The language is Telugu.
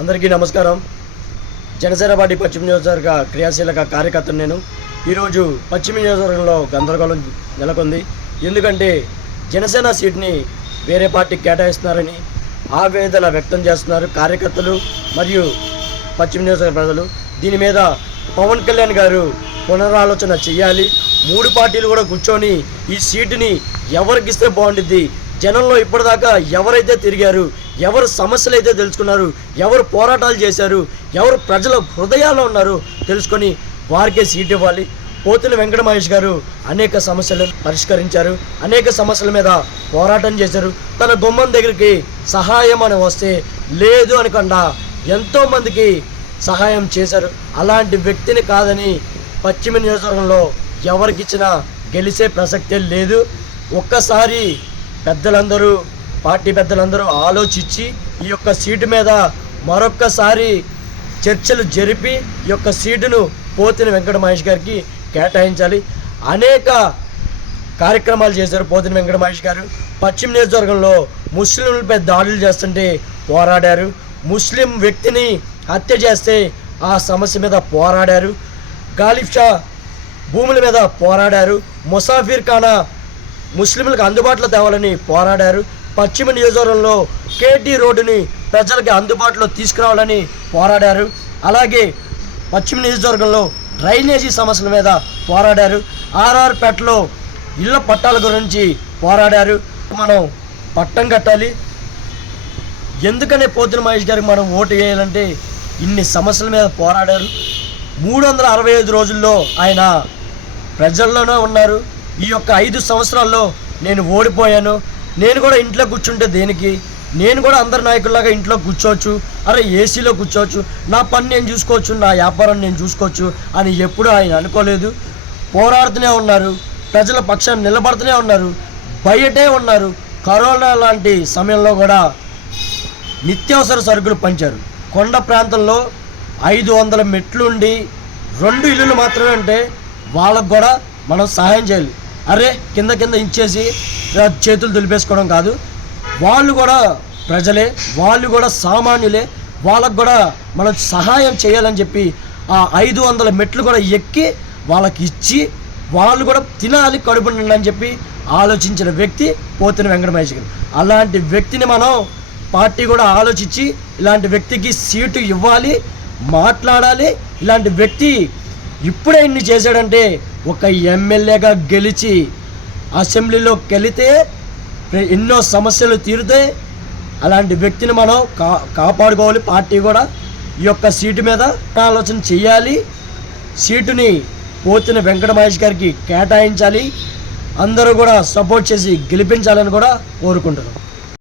అందరికీ నమస్కారం. జనసేన పార్టీ పశ్చిమ నియోజకవర్గ క్రియాశీలక కార్యకర్తను నేను. ఈరోజు పశ్చిమ నియోజకవర్గంలో గందరగోళం నెలకొంది. ఎందుకంటే జనసేన సీట్ని వేరే పార్టీకి కేటాయిస్తున్నారని ఆవేదన వ్యక్తం చేస్తున్నారు కార్యకర్తలు మరియు పశ్చిమ నియోజకవర్గ ప్రజలు. దీని మీద పవన్ కళ్యాణ్ గారు పునరాలోచన చేయాలి. మూడు పార్టీలు కూడా కూర్చొని ఈ సీటుని ఎవరికిస్తే బాగుంటుంది బాగుండిద్ది జనంలో ఇప్పటిదాకా ఎవరైతే తిరిగారు ఎవరు సమస్యలు అయితే తెలుసుకున్నారు ఎవరు పోరాటాలు చేశారు ఎవరు ప్రజల హృదయాల్లో ఉన్నారు తెలుసుకొని వారికే సీట్ ఇవ్వాలి. పోతుల వెంకట మహేష్ గారు అనేక సమస్యలు పరిష్కరించారు అనేక సమస్యల మీద పోరాటం చేశారు. తన గుమ్మం దగ్గరికి సహాయం అని వస్తే లేదు అనకుండా ఎంతోమందికి సహాయం చేశారు. అలాంటి వ్యక్తిని కాదని పశ్చిమ నియోజకవర్గంలో ఎవరికిచ్చినా గెలిచే ప్రసక్తే లేదు. ఒక్కసారి పెద్దలందరూ పార్టీ పెద్దలందరూ ఆలోచించి ఈ యొక్క సీటు మీద మరొక్కసారి చర్చలు జరిపి ఈ యొక్క సీటును పోతిన వెంకట మహేష్ గారికి కేటాయించాలి. అనేక కార్యక్రమాలు చేశారు పోతిన వెంకట మహేష్ గారు. పశ్చిమ నియోజకవర్గంలో ముస్లింలపై దాడులు చేస్తుంటే పోరాడారు. ముస్లిం వ్యక్తిని హత్య చేస్తే ఆ సమస్య మీద పోరాడారు. గాలిబ్ షా భూముల మీద పోరాడారు. ముసాఫిర్ ఖానా ముస్లింలకు అందుబాటులో తేవాలని పోరాడారు. పశ్చిమ నియోజకవర్గంలో కేటీ రోడ్డుని ప్రజలకి అందుబాటులో తీసుకురావాలని పోరాడారు. అలాగే పశ్చిమ నియోజకవర్గంలో డ్రైనేజీ సమస్యల మీద పోరాడారు. ఆర్ఆర్పేటలో ఇళ్ళ పట్టాల గురించి పోరాడారు. మనం పట్టం కట్టాలి. ఎందుకనే పోతున్న మహేష్ గారికి మనం ఓటు వేయాలంటే ఇన్ని సమస్యల మీద పోరాడారు. మూడు వందల అరవై ఐదు రోజుల్లో ఆయన ప్రజల్లోనే ఉన్నారు. ఈ యొక్క ఐదు సంవత్సరాల్లో నేను ఓడిపోయాను. నేను కూడా ఇంట్లో కూర్చుంటే దేనికి? నేను కూడా అందరి నాయకుల్లాగా ఇంట్లో కూర్చోవచ్చు. అరే ఏసీలో కూర్చోవచ్చు. నా పని నేను చూసుకోవచ్చు నా వ్యాపారం నేను చూసుకోవచ్చు అని ఎప్పుడూ ఆయన అనుకోలేదు. పోరాడుతూనే ఉన్నారు. ప్రజల పక్షాన్ని నిలబడుతూనే ఉన్నారు. బయటే ఉన్నారు. కరోనా లాంటి సమయంలో కూడా నిత్యావసర సరుకులు పంచారు. కొండ ప్రాంతంలో ఐదు వందల మెట్లుండి రెండు ఇల్లులు మాత్రమే ఉంటే వాళ్ళకు కూడా మనం సహాయం చేయాలి. అరే కింద కింద ఇచ్చేసి చేతులు దులిపేసుకోవడం కాదు. వాళ్ళు కూడా ప్రజలే వాళ్ళు కూడా సామాన్యులే వాళ్ళకు కూడా మనం సహాయం చేయాలని చెప్పి ఆ ఐదు వందల మెట్లు కూడా ఎక్కి వాళ్ళకి ఇచ్చి వాళ్ళు కూడా తినాలి కడుపు నిండా అని చెప్పి ఆలోచించిన వ్యక్తి పోతిన వెంకట మహేష్ గారు. అలాంటి వ్యక్తిని మనం పార్టీ కూడా ఆలోచించి ఇలాంటి వ్యక్తికి సీటు ఇవ్వాలి మాట్లాడాలి. ఇలాంటి వ్యక్తి ఇప్పుడే ఇన్ని చేశాడంటే ఒక ఎమ్మెల్యేగా గెలిచి అసెంబ్లీలో వెళితే ఎన్నో సమస్యలు తీరుతాయి అలాంటి వ్యక్తిని మనం కా కాపాడుకోవాలి. పార్టీ కూడా ఈ యొక్క సీటు మీద ఆలోచన చేయాలి. సీటుని పోతిన వెంకట మహేష్ గారికి కేటాయించాలి. అందరూ కూడా సపోర్ట్ చేసి గెలిపించాలని కూడా కోరుకుంటున్నాం.